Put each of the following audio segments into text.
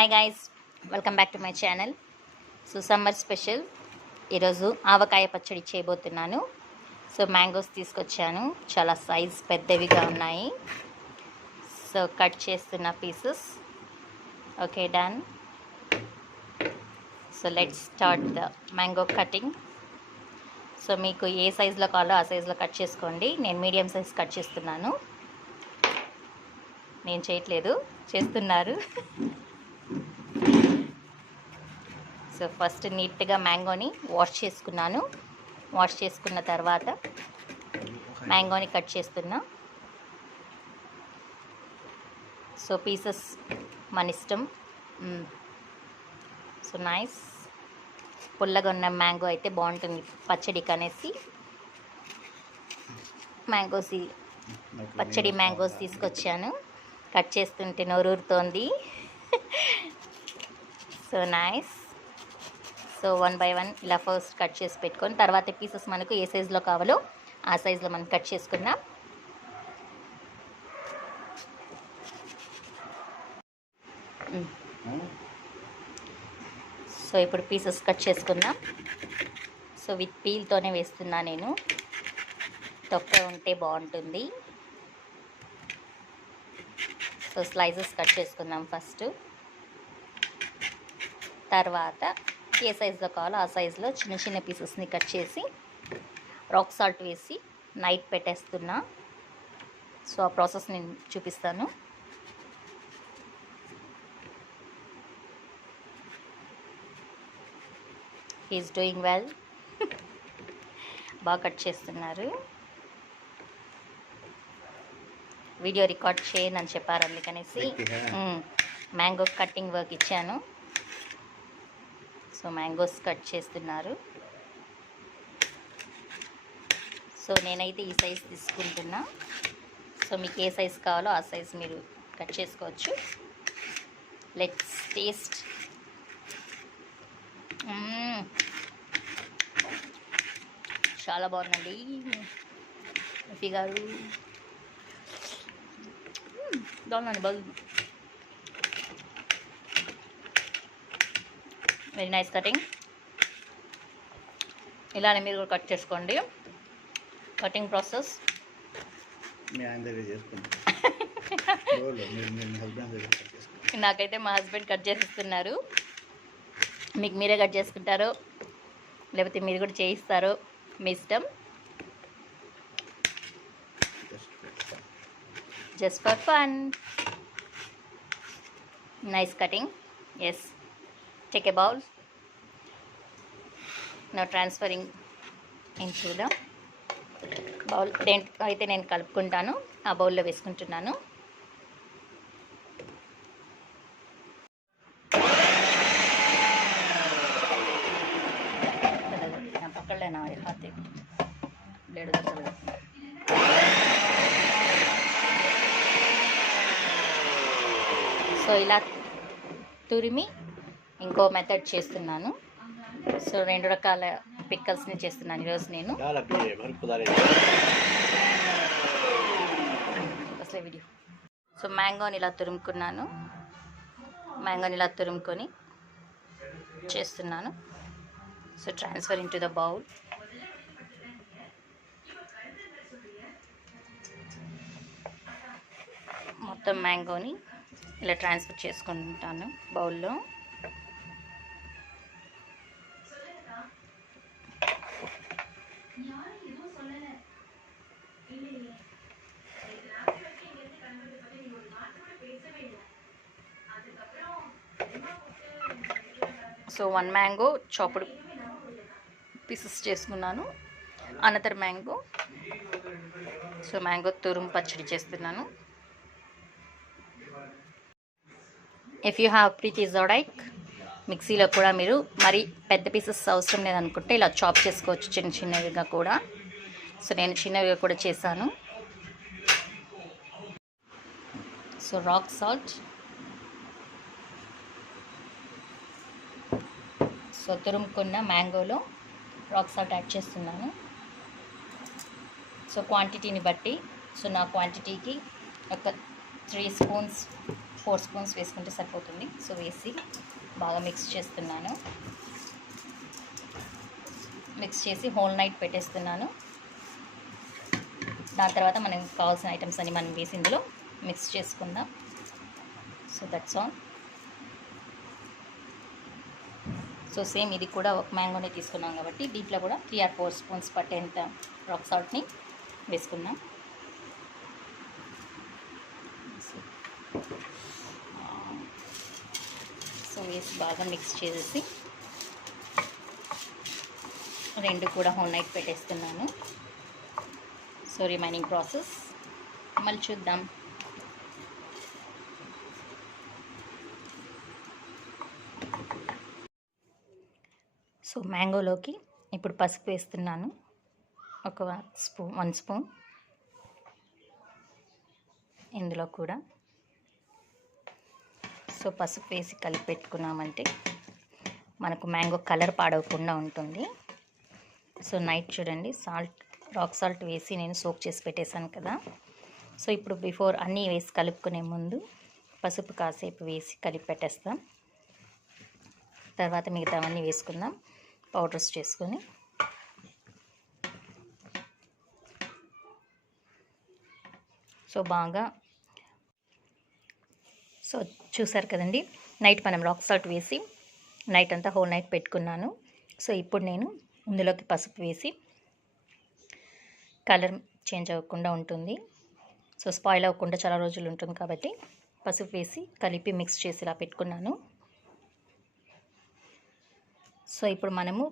Hi guys, welcome back to my channel. So summer special ఈరోజు ఆవకాయ పచ్చడి చేయబోతున్నాను. So mangoes తీసుకొచ్చాను, చాలా సైజ్ పెద్దవిగా ఉన్నాయి. సో కట్ చేస్తున్న pieces. Okay, done. So let's start the mango cutting. So మీకు ఏ సైజులో కావాలో ఆ సైజులో కట్ చేసుకోండి. నేను మీడియం సైజ్ కట్ చేస్తున్నాను. నేను చేయట్లేదు, చేస్తున్నారు. సో ఫస్ట్ నీట్గా మ్యాంగోని వాష్ చేసుకున్నాను. వాష్ చేసుకున్న తర్వాత మ్యాంగోని కట్ చేస్తున్నా. సో పీసెస్ మన ఇష్టం. So nice. పుల్లగా ఉన్న మ్యాంగో అయితే బాగుంటుంది పచ్చడికి అనేసి పచ్చడి మ్యాంగోస్ తీసుకొచ్చాను. కట్ చేస్తుంటే నోరూరుతోంది. So nice. సో 1 by 1 ఇలా ఫస్ట్ కట్ చేసి పెట్టుకొని తర్వాత పీసెస్ మనకు ఏ సైజులో కావాలో ఆ సైజులో మనం కట్ చేసుకుందాం. సో ఇప్పుడు పీసెస్ కట్ చేసుకుందాం. సో విత్ పీల్తోనే వేస్తున్నా నేను, తొక్క ఉంటే బాగుంటుంది. సో స్లైసెస్ కట్ చేసుకుందాం ఫస్ట్. తర్వాత ఏ సైజులో కావాలో ఆ సైజులో చిన్న చిన్న పీసెస్ని కట్ చేసి రాక్ సాల్ట్ వేసి నైట్ పెట్టేస్తున్నా. సో ఆ ప్రాసెస్ నేను చూపిస్తాను. He's doing well. బాగా కట్ చేస్తున్నారు. వీడియో రికార్డ్ చేయను అని చెప్పారు, అందుకనేసి మ్యాంగో కటింగ్ వర్క్ ఇచ్చాను. సో మ్యాంగోస్ కట్ చేస్తున్నారు. సో నేనైతే ఈ సైజ్ తీసుకుంటున్నా. సో మీకు ఏ సైజ్ కావాలో ఆ సైజ్ మీరు కట్ చేసుకోవచ్చు. Let's taste. చాలా బాగుందండి రఫీ గారు. బాగుందండి, బాగుంది. Very nice cutting. ఇలానే మీరు కూడా కట్ చేసుకోండి. కటింగ్ ప్రాసెస్ నాకైతే మా హస్బెండ్ కట్ చేసిస్తున్నారు. మీకు మీరే కట్ చేసుకుంటారో లేకపోతే మీరు కూడా చేయిస్తారో మీ ఇష్టం. Just for fun. Nice cutting. Yes, take a bowl. Now transferring into the bowl. అయితే నేను కలుపుకుంటాను, ఆ బౌల్లో వేసుకుంటున్నాను. పక్కలేనా హాతి బ్లేడ్ దొరకలేదు. సో ఇలా తురిమి ఇంకో మెథడ్ చేస్తున్నాను. సో 2 రకాల పిక్కల్స్ని చేస్తున్నాను ఈరోజు నేను. అసలు వీడియో. సో మ్యాంగోని ఇలా తురుముకున్నాను. మ్యాంగోని ఇలా తురుముకొని చేస్తున్నాను. So transfer in to the bowl. మొత్తం మ్యాంగోని ఇలా ట్రాన్స్ఫర్ చేసుకుంటాను బౌల్లో. సో 1 మ్యాంగో చాప్డ్ పీసెస్ చేసుకున్నాను. Another mango. సో మ్యాంగో తురుము పచ్చడి చేస్తున్నాను. ఇఫ్ యూ హ్యావ్ ప్రీతిజోడైక్ మిక్సీలో కూడా మీరు మరి పెద్ద పీసెస్ అవసరం లేదనుకుంటే ఇలా చాప్ చేసుకోవచ్చు చిన్న చిన్నవిగా కూడా. సో నేను చిన్నవిగా కూడా చేశాను. So rock salt. సో తురుముకున్న మ్యాంగోలో రాక్ సాల్ట్ యాడ్ చేస్తున్నాను. సో క్వాంటిటీని బట్టి. సో నా క్వాంటిటీకి ఒక 3 స్పూన్స్ 4 స్పూన్స్ వేసుకుంటే సరిపోతుంది. సో వేసి బాగా మిక్స్ చేస్తున్నాను. మిక్స్ చేసి హోల్ నైట్ పెట్టేస్తున్నాను. దాని తర్వాత మనకి కావాల్సిన ఐటమ్స్ అన్ని మనం వేసి ఇందులో మిక్స్ చేసుకుందాం. So that's all. So same ఇది కూడా ఒక మ్యాంగోనే తీసుకున్నాం కాబట్టి దీంట్లో కూడా 3 or 4 స్పూన్స్ పట్టేంత రాక్ సాల్ట్ని వేసుకుందాం. సో వేసి బాగా మిక్స్ చేసేసి రెండు కూడా హోల్ నైట్ పెట్టేస్తున్నాను. సో రిమైనింగ్ ప్రాసెస్ మళ్ళీ చూద్దాం. సో మ్యాంగోలోకి ఇప్పుడు పసుపు వేస్తున్నాను. ఒక 1 స్పూన్. ఇందులో కూడా సో పసుపు వేసి కలిపి పెట్టుకున్నామంటే మనకు మ్యాంగో కలర్ పాడవకుండా ఉంటుంది. సో నైట్ చూడండి రాక్ సాల్ట్ వేసి నేను సోక్ చేసి పెట్టేశాను కదా. సో ఇప్పుడు బిఫోర్ అన్నీ వేసి కలుపుకునే ముందు పసుపు కాసేపు వేసి కలిపి పెట్టేస్తాం. తర్వాత మిగతావన్నీ వేసుకుందాం పౌడర్స్ చేసుకొని. సో బాగా సో చూసారు కదండి, నైట్ మనం రాక్ సాల్ట్ వేసి నైట్ అంతా హోల్ నైట్ పెట్టుకున్నాను. సో ఇప్పుడు నేను ఇందులోకి పసుపు వేసి కలర్ చేంజ్ అవ్వకుండా ఉంటుంది. సో స్పాయిల్ అవ్వకుండా చాలా రోజులు ఉంటుంది కాబట్టి పసుపు వేసి కలిపి మిక్స్ చేసి ఇలా పెట్టుకున్నాను. సో ఇప్పుడు మనము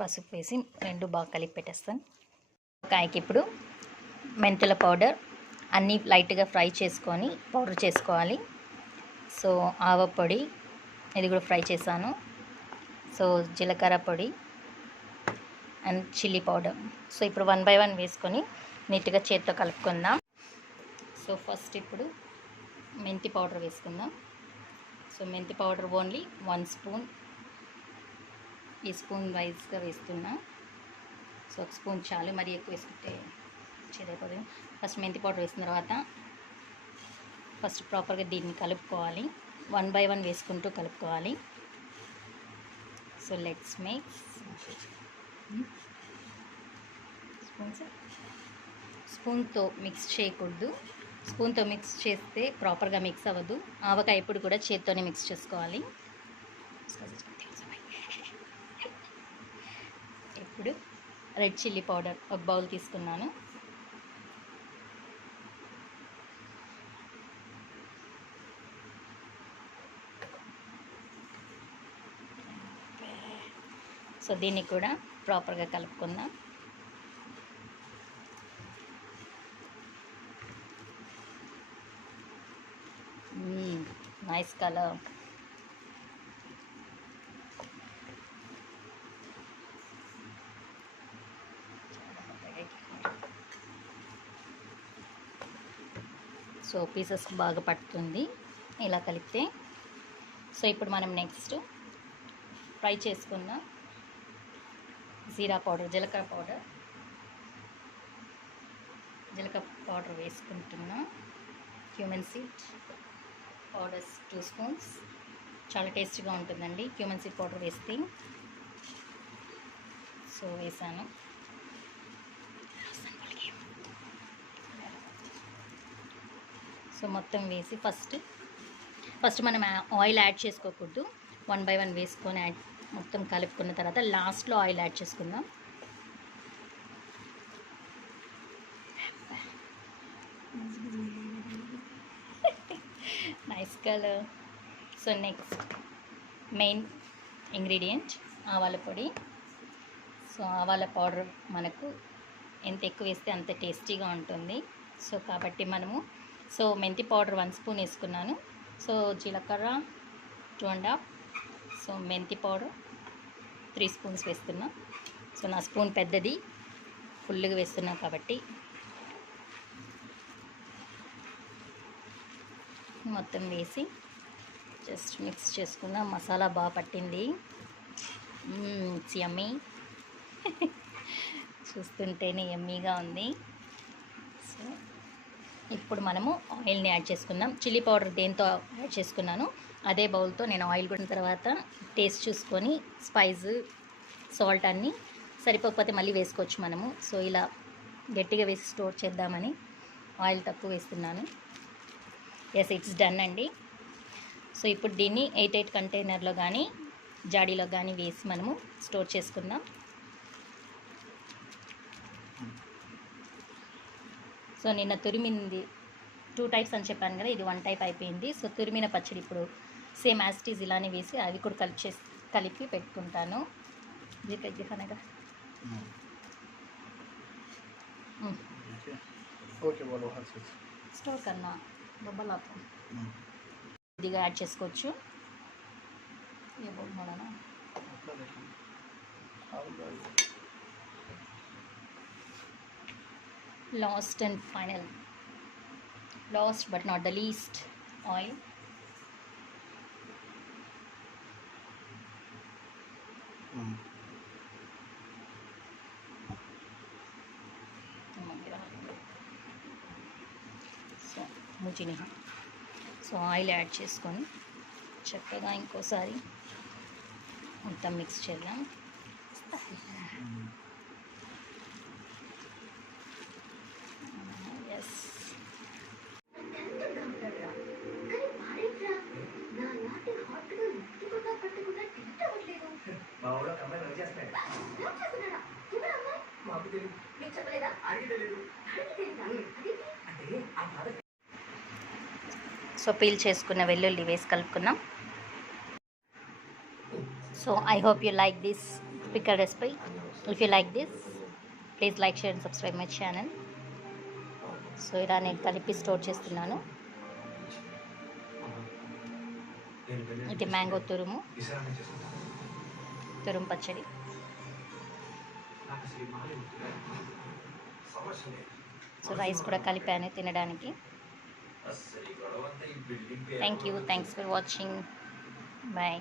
పసుపు వేసి రెండు బాగా కలిపి పెట్టేస్తాను. కాయకి ఇప్పుడు మెంతుల పౌడర్ అన్నీ లైట్గా ఫ్రై చేసుకొని పౌడర్ చేసుకోవాలి. సో ఆవ పొడి ఇది కూడా ఫ్రై చేశాను. సో జీలకర్ర పొడి అండ్ చిల్లీ పౌడర్. సో ఇప్పుడు 1 by 1 వేసుకొని నీట్గా చేత్తో కలుపుకుందాం. సో ఫస్ట్ ఇప్పుడు మెంతి పౌడర్ వేసుకుందాం. సో మెంతి పౌడర్ ఓన్లీ 1 స్పూన్, ఈ స్పూన్ వైజ్గా వేస్తున్నా. సో 1 స్పూన్ చాలు, మరీ ఎక్కువ వేసుకుంటే చేదైపోతుంది. ఫస్ట్ మెంతి పౌడర్ వేసిన తర్వాత ఫస్ట్ ప్రాపర్గా దీన్ని కలుపుకోవాలి. 1 by 1 వేసుకుంటూ కలుపుకోవాలి. So let's mix. స్పూన్తో మిక్స్ చేయకూడదు. స్పూన్తో మిక్స్ చేస్తే ప్రాపర్గా మిక్స్ అవ్వదు. ఆవకాయ ఎప్పుడు కూడా చేత్తోనే మిక్స్ చేసుకోవాలి. ఇప్పుడు రెడ్ చిల్లీ పౌడర్ ఒక బౌల్ తీసుకున్నాను. సో దీన్ని కూడా ప్రాపర్గా కలుపుకుందాం. Nice colour. సో పీసెస్ బాగా పట్టుతుంది ఇలా కలిపితే. సో ఇప్పుడు మనం నెక్స్ట్ ఫ్రై చేసుకున్న జీరా పౌడర్, జీలకర్ర పౌడర్ వేసుకుంటున్నా. Cumin seed powders 2 spoons. చాలా టేస్టీగా ఉంటుందండి క్యూమన్ సీడ్ పౌడర్ వేస్తే. సో వేసాను. సో మొత్తం వేసి ఫస్ట్ మనం ఆయిల్ యాడ్ చేసుకోకూడదు. 1 by 1 వేసుకొని మొత్తం కలుపుకున్న తర్వాత లాస్ట్లో ఆయిల్ యాడ్ చేసుకుందాం. Nice colour. So next main ingredient ఆవాల పొడి. సో ఆవాల పౌడర్ మనకు ఎంత ఎక్కువ వేస్తే అంత టేస్టీగా ఉంటుంది. సో కాబట్టి మనము మెంతి పౌడర్ 1 స్పూన్ వేసుకున్నాను. సో జీలకర్ర 2.5. సో మెంతి పౌడర్ 3 స్పూన్స్ వేస్తున్నా. సో నా స్పూన్ పెద్దది, ఫుల్గా వేస్తున్నా కాబట్టి మొత్తం వేసి జస్ట్ మిక్స్ చేసుకున్న. మసాలా బాగా పట్టింది. ఇట్స్ యమ్మీ. చూస్తుంటేనే యమ్మీగా ఉంది. సో ఇప్పుడు మనము ఆయిల్ని యాడ్ చేసుకుందాం. చిల్లీ పౌడర్ దేంతో యాడ్ చేసుకున్నాను అదే బౌల్తో నేను ఆయిల్ కొట్టిన తర్వాత టేస్ట్ చూసుకొని స్పైస్ సాల్ట్ అన్నీ సరిపోకపోతే మళ్ళీ వేసుకోవచ్చు మనము. సో ఇలా గట్టిగా వేసి స్టోర్ చేద్దామని ఆయిల్ తక్కువ వేస్తున్నాను. ఎస్, ఇట్స్ డన్ అండి. సో ఇప్పుడు దీన్ని 8 కంటైనర్లో కానీ జాడీలో కానీ వేసి మనము స్టోర్ చేసుకుందాం. సో నిన్న తురిమింది 2 టైప్స్ అని చెప్పాను కదా, ఇది 1 టైప్ అయిపోయింది. సో తురిమిన పచ్చడి ఇప్పుడు సేమ్ యాజ్ ఇట్ ఈజ్ ఇలానే వేసి అవి కూడా కలిపి పెట్టుకుంటాను. దిఖనగా స్టోర్ కన్నా బొబ్బలాపు కొద్దిగా యాడ్ చేసుకోవచ్చు. ఏ బొమ్మలనా last and final, last but not the least, oil. So ముచిని సో ఆయిల్ యాడ్ చేసుకొని చక్కగా ఇంకోసారి అంతా మిక్స్ చేద్దాం. ఎస్, సో పీల్ చేసుకున్న వెల్లుల్లి వేసి కలుపుకుందాం. So I hope you like this pickle recipe. If you like this, please like, share and subscribe my channel. So ఇలా నేను కలిపి స్టోర్ చేస్తున్నాను. ఇది మ్యాంగో తురుము పచ్చడి. సో రైస్ కూడా కలిపాను తినడానికి. Thanks for watching. బాయ్.